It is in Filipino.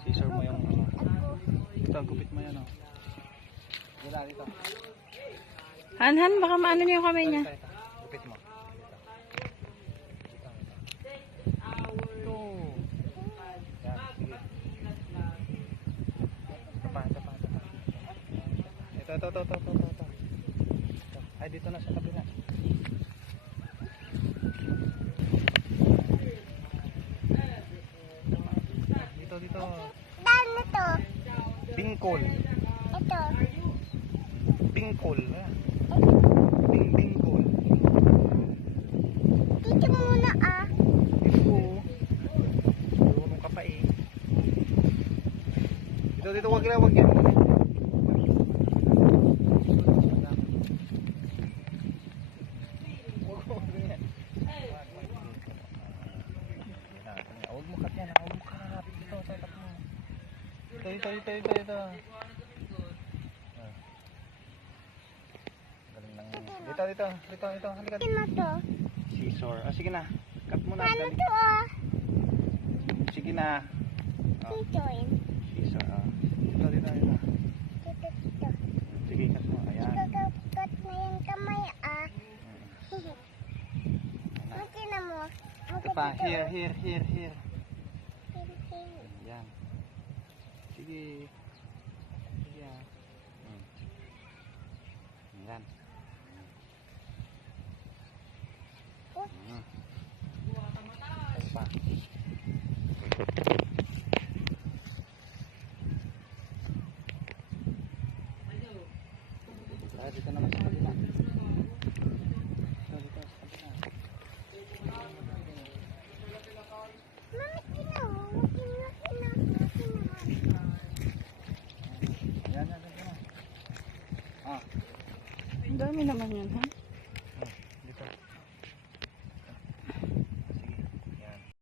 Scissor mo yung ito, gupit mo yan, oh. Wala dito. Han, baka maano niya yung kamay niya. Ito. Gupit mo. Ito. Yan, sige. Ito pa. Ito. Ay, dito na sa kabila. Dito. Ano to? Bingkol. Ito. Bingkol. Bingkol. Dito muna ah. Ito. Tulungan ka pa eh. Dito, wag yan. Huwag mo kat yan. Huwag mo kat. Dito, tatak mo. Ito. Galing lang. Dito. Halika. Ano to? Scissor. Sige na. Cut mo na. Ano to ah? Sige na. Dito yun. Scissor. Dito. Dito. Sige, cut mo. Ayan. Kakakat na yung kamay ah. Makina mo. Ito pa. Here. Ayan. Sige. Ayan. Ito pa. Dito naman sa kabila. Dito sa kabila. Makina mo. Ayan. Ang dami naman yan, ha?